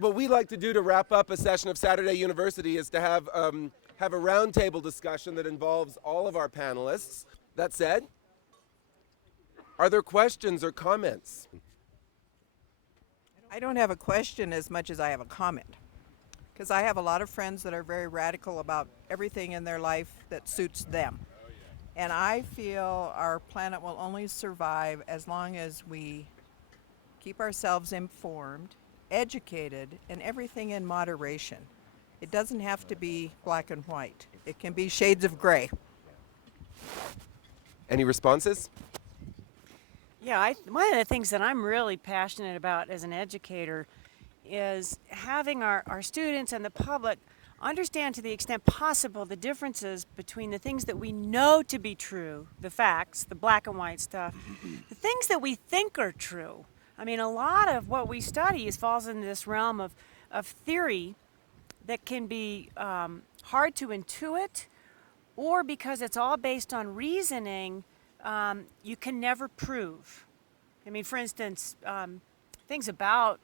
What we like to do to wrap up a session of Saturday University is to have a roundtable discussion that involves all of our panelists. That said, are there questions or comments? I don't have a question as much as I have a comment. Because I have a lot of friends that are very radical about everything in their life that suits them. And I feel our planet will only survive as long as we keep ourselves informed, educated, and everything in moderation. It doesn't have to be black and white. It can be shades of gray. Any responses? Yeah, one of the things that I'm really passionate about as an educator is having our students and the public understand to the extent possible the differences between the things that we know to be true, the facts, the black and white stuff, the things that we think are true. I mean, a lot of what we study falls into this realm of theory that can be hard to intuit, or because it's all based on reasoning, you can never prove. I mean, for instance, things about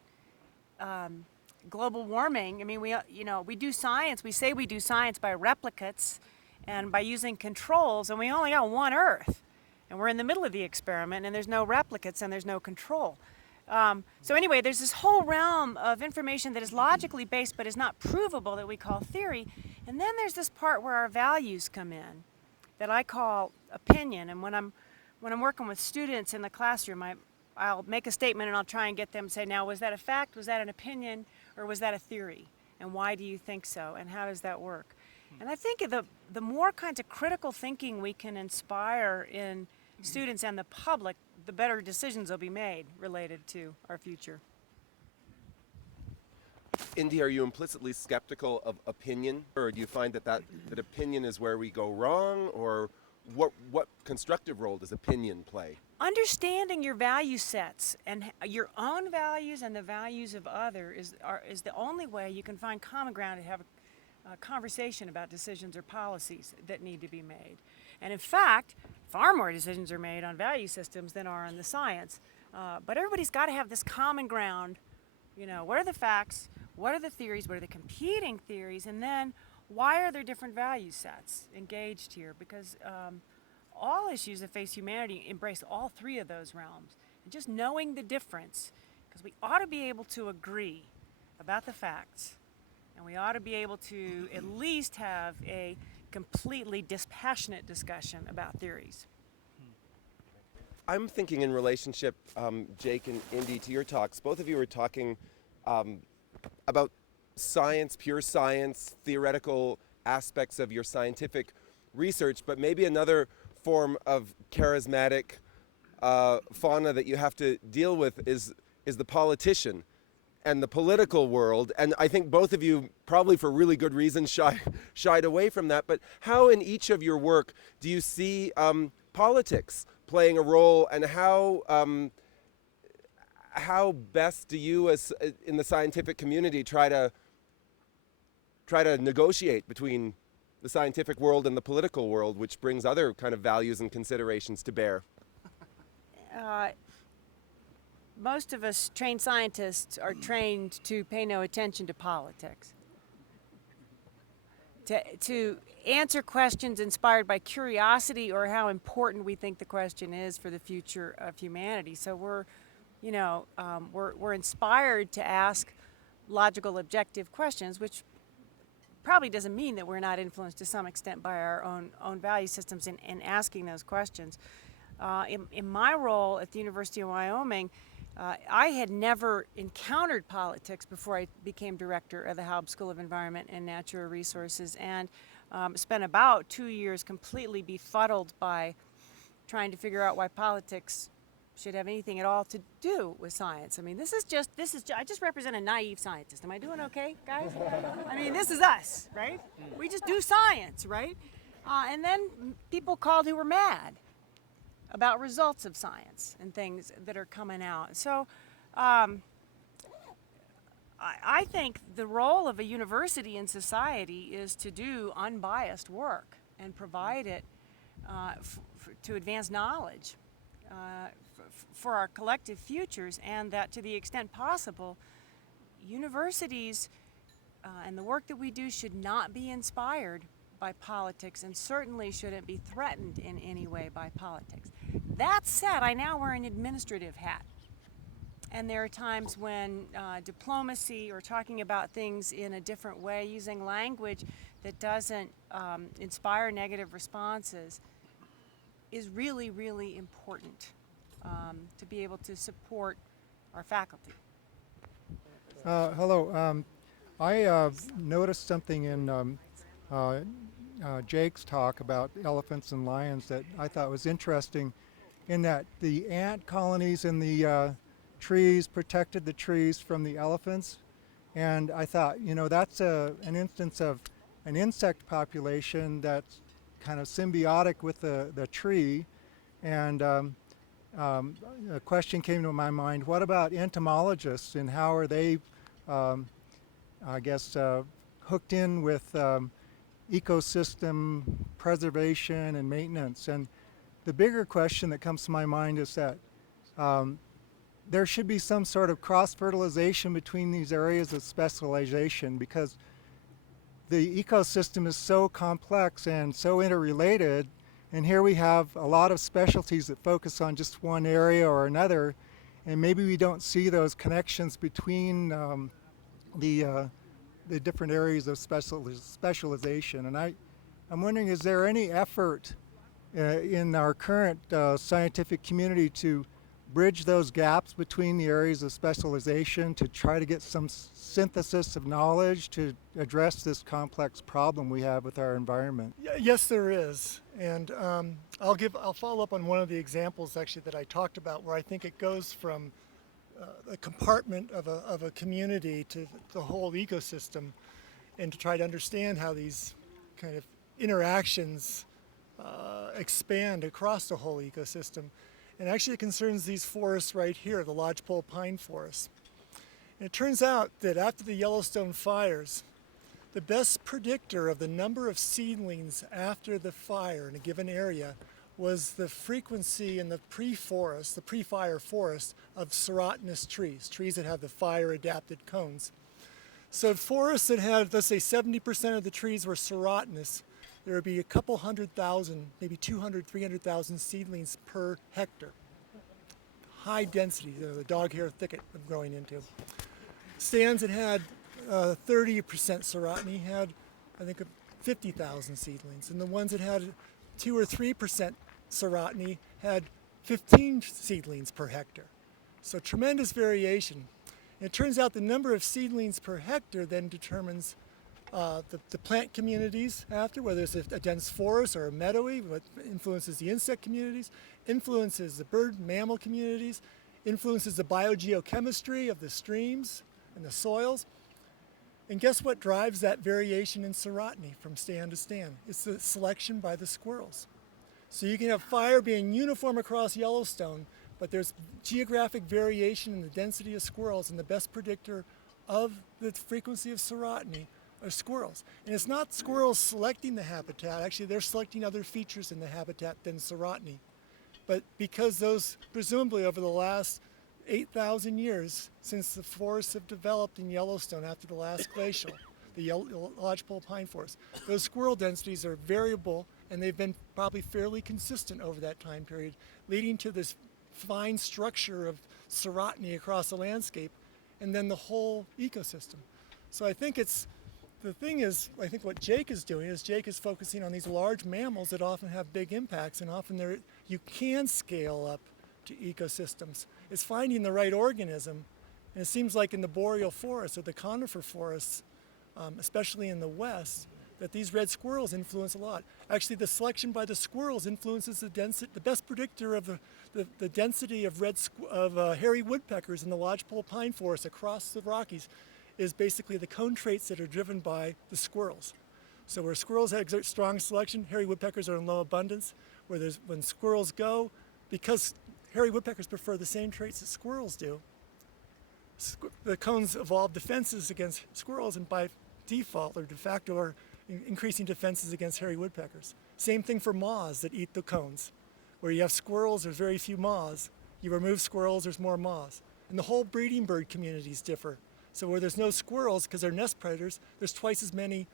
global warming. I mean, we do science. We say we do science by replicates and by using controls, and we only got one Earth, and we're in the middle of the experiment, and there's no replicates and there's no control. So anyway, there's this whole realm of information that is logically based but is not provable that we call theory. And then there's this part where our values come in that I call opinion. And when I'm working with students in the classroom, I'll make a statement and I'll try and get them to say, now, was that a fact, was that an opinion, or was that a theory? And why do you think so? And how does that work? And I think the more kinds of critical thinking we can inspire in students and the public, the better decisions will be made related to our future. Indy, are you implicitly skeptical of opinion? Or do you find that opinion is where we go wrong? Or what constructive role does opinion play? Understanding your value sets and your own values and the values of others is the only way you can find common ground to have a conversation about decisions or policies that need to be made. And in fact, far more decisions are made on value systems than are on the science. But everybody's got to have this common ground. You know, what are the facts? What are the theories? What are the competing theories? And then why are there different value sets engaged here? Because all issues that face humanity embrace all three of those realms. And just knowing the difference, because we ought to be able to agree about the facts, and we ought to be able to at least have a completely dispassionate discussion about theories. I'm thinking in relationship, Jake and Indy, to your talks. Both of you were talking about science, pure science, theoretical aspects of your scientific research, but maybe another form of charismatic fauna that you have to deal with is the politician and the political world. And I think both of you, probably for really good reasons, shied away from that. But how in each of your work do you see politics playing a role, and how best do you, as in the scientific community, try to negotiate between the scientific world and the political world, which brings other kind of values and considerations to bear? Most of us trained scientists are trained to pay no attention to politics. To answer questions inspired by curiosity or how important we think the question is for the future of humanity. So we're inspired to ask logical, objective questions, which probably doesn't mean that we're not influenced to some extent by our own value systems in asking those questions. In my role at the University of Wyoming, I had never encountered politics before I became director of the Haub School of Environment and Natural Resources, and spent about 2 years completely befuddled by trying to figure out why politics should have anything at all to do with science. I mean, I just represent a naive scientist. Am I doing okay, guys? I mean, this is us, right? We just do science, right? And then people called who were mad about results of science and things that are coming out. So I think the role of a university in society is to do unbiased work and provide it to advance knowledge for our collective futures, and that to the extent possible, universities and the work that we do should not be inspired by politics, and certainly shouldn't be threatened in any way by politics. That said, I now wear an administrative hat. And there are times when diplomacy or talking about things in a different way, using language that doesn't inspire negative responses, is really, really important to be able to support our faculty. Hello. I noticed something in Jake's talk about elephants and lions that I thought was interesting, in that the ant colonies in the trees protected the trees from the elephants. And I thought, that's an instance of an insect population that's kind of symbiotic with the tree. And a question came to my mind: what about entomologists, and how are they, hooked in with ecosystem preservation and maintenance? And the bigger question that comes to my mind is that there should be some sort of cross-fertilization between these areas of specialization, because the ecosystem is so complex and so interrelated, and here we have a lot of specialties that focus on just one area or another, and maybe we don't see those connections between the different areas of specialization. And I'm wondering, is there any effort in our current scientific community to bridge those gaps between the areas of specialization, to try to get some synthesis of knowledge to address this complex problem we have with our environment? Yes, there is. And I'll follow up on one of the examples actually that I talked about, where I think it goes from a compartment of a community to the whole ecosystem, and to try to understand how these kind of interactions expand across the whole ecosystem. And actually it concerns these forests right here, the lodgepole pine forests. And it turns out that after the Yellowstone fires, the best predictor of the number of seedlings after the fire in a given area was the frequency in the pre-fire forest of serotinous trees that have the fire-adapted cones. So forests that had, let's say 70% of the trees were serotinous, there would be a couple 100,000, maybe 200, 300,000 seedlings per hectare. High density, the dog hair thicket of growing into. Stands that had 30% serotiny had, I think, 50,000 seedlings. And the ones that had 2 or 3% serotiny had 15 seedlings per hectare. So tremendous variation. And it turns out the number of seedlings per hectare then determines the plant communities after, whether it's a dense forest or a meadowy, what influences the insect communities, influences the bird mammal communities, influences the biogeochemistry of the streams and the soils. And guess what drives that variation in serotiny from stand to stand? It's the selection by the squirrels. So you can have fire being uniform across Yellowstone, but there's geographic variation in the density of squirrels, and the best predictor of the frequency of serotiny are squirrels. And it's not squirrels selecting the habitat, actually they're selecting other features in the habitat than serotiny. But because those, presumably over the last 8,000 years since the forests have developed in Yellowstone after the last glacial, the lodgepole pine forest, those squirrel densities are variable, and they've been probably fairly consistent over that time period, leading to this fine structure of serotiny across the landscape, and then the whole ecosystem. So I think the thing is, I think what Jake is doing is Jake is focusing on these large mammals that often have big impacts, and often you can scale up to ecosystems. It's finding the right organism, and it seems like in the boreal forests or the conifer forests, especially in the west, that these red squirrels influence a lot. Actually, the selection by the squirrels influences the density. The best predictor of the density of hairy woodpeckers in the lodgepole pine forest across the Rockies is basically the cone traits that are driven by the squirrels. So where squirrels exert strong selection, hairy woodpeckers are in low abundance. When squirrels go, because hairy woodpeckers prefer the same traits that squirrels do, the cones evolve defenses against squirrels, and by default or de facto are increasing defenses against hairy woodpeckers. Same thing for moths that eat the cones. Where you have squirrels, there's very few moths. You remove squirrels, there's more moths. And the whole breeding bird communities differ. So where there's no squirrels, because they're nest predators, there's twice as many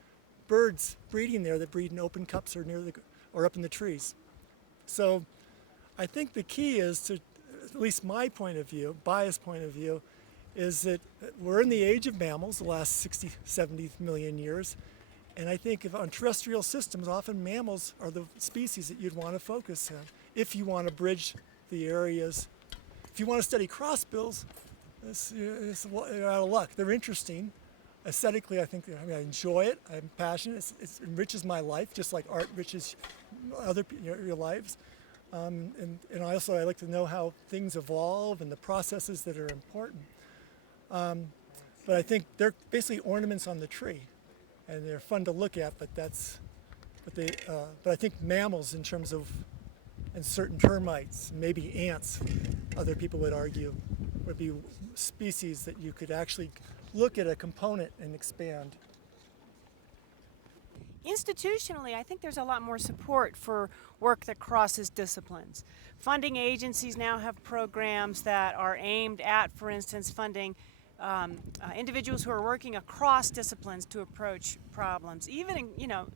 birds breeding there that breed in open cups or up in the trees. So I think the key is to, at least my point of view, biased point of view, is that we're in the age of mammals, the last 60, 70 million years. And I think on terrestrial systems, often mammals are the species that you'd want to focus on if you want to bridge the areas. If you want to study crossbills, you're out of luck. They're interesting. Aesthetically, I I enjoy it. I'm passionate. It enriches my life, just like art enriches your lives. And also, I like to know how things evolve and the processes that are important. But I think they're basically ornaments on the tree, and they're fun to look at. But I think mammals, in terms of, and certain termites, maybe ants, other people would argue, would be species that you could actually look at a component and expand. Institutionally, I think there's a lot more support for work that crosses disciplines. Funding agencies now have programs that are aimed at, for instance, funding individuals who are working across disciplines to approach problems. Even,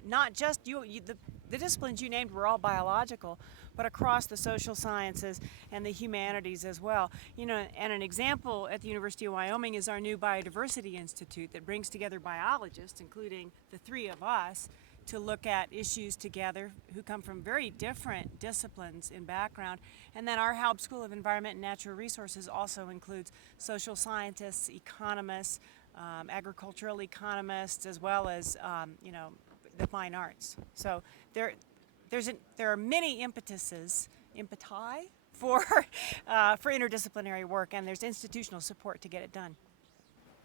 not just the disciplines you named were all biological, but across the social sciences and the humanities as well. And an example at the University of Wyoming is our new Biodiversity Institute that brings together biologists, including the three of us, to look at issues together who come from very different disciplines in background. And then our Haub School of Environment and Natural Resources also includes social scientists, economists, agricultural economists, as well as the fine arts. So there are many impeti for interdisciplinary work, and there's institutional support to get it done.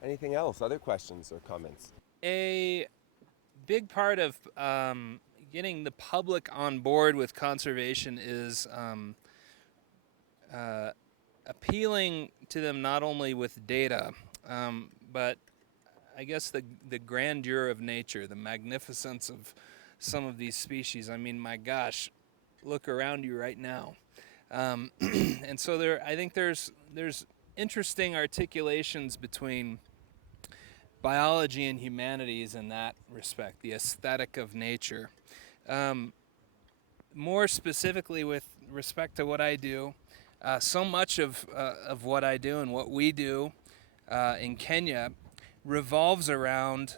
Anything else? Other questions or comments? A big part of getting the public on board with conservation is appealing to them not only with data, but I guess the grandeur of nature, the magnificence of some of these species. I mean, my gosh, look around you right now. And so I think there's interesting articulations between biology and humanities in that respect, the aesthetic of nature. More specifically with respect to what I do, so much of what I do and what we do in Kenya revolves around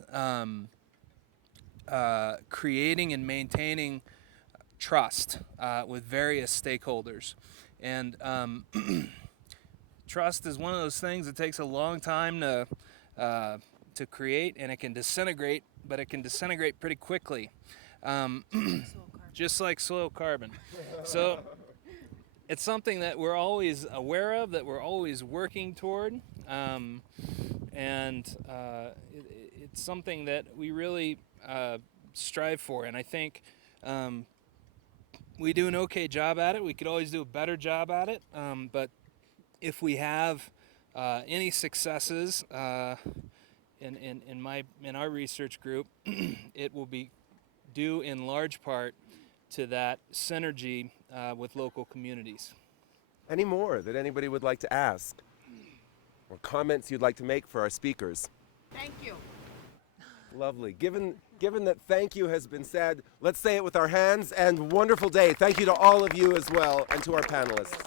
creating and maintaining trust with various stakeholders. And trust is one of those things that takes a long time to create, and it can disintegrate, but it can disintegrate pretty quickly, just like soil carbon. So it's something that we're always aware of, that we're always working toward, and it's something that we really strive for. And I think we do an okay job at it. We could always do a better job at it, but if we have any successes in our research group, it will be due in large part to that synergy with local communities. Any more that anybody would like to ask? Or comments you'd like to make for our speakers? Thank you. Lovely. Given that thank you has been said, let's say it with our hands, and wonderful day. Thank you to all of you as well, and to our panelists.